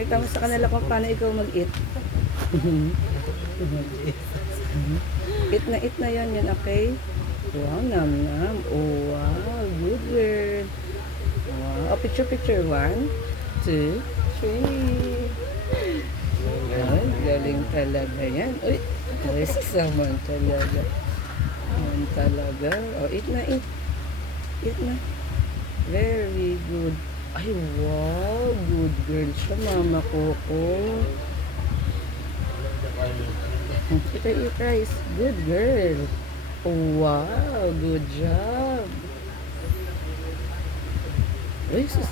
Kita mo sa kanila kung paano ikaw mag-eat. Eat na yun, okay? Wow, nam. Oh, wow, good girl. Wow, picture. 1, 2, 3. Ay, galing talaga yan. Uy, this naman talaga. Naman talaga. Oh, eat na. Eat na. Very good. Ay, wow, good girl siya, Mama Coco. Ito eat rice. Good girl. Wow, good job. Uy, sus.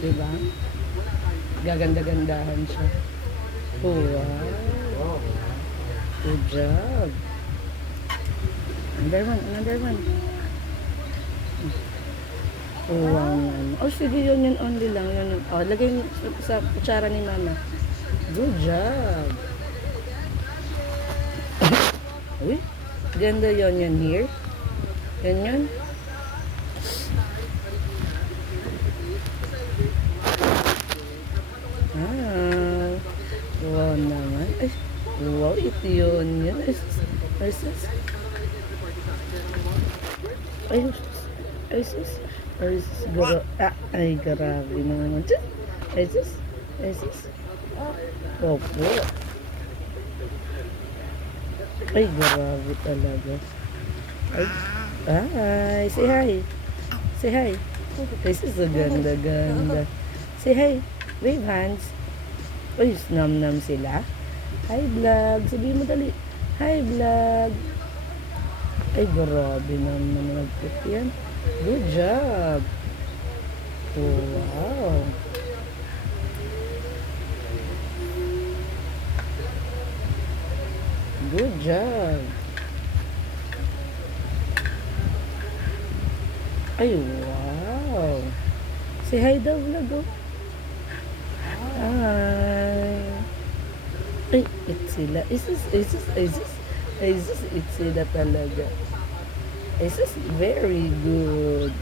Diba? Gaganda-gandahan siya. Wow. Good job. Another one. Wow. Oh, sige, yun only lang. Yun. Oh, lagay mo sa kutsara ni Mama. Good job. Uy, ganda yun here. Yan. Ah, wow naman. Ay, wow, ito yun. Ay, sus. Ay, grabe naman. Ay, sus. Opo. Ay, grabe talaga. Ay, say hi. Ay, sus, ganda. Say hi. Wave hands. Uy, nam sila. Hi, vlog. Sabihin mo dali. Hi, vlog. Ay, grabe naman nag-put yan. Good job. Wow. Good job. Ay, wow. Say hi daw, vlog. Oh. Hi. Ay, it's sila. Is this, it's sila talaga. This is very good.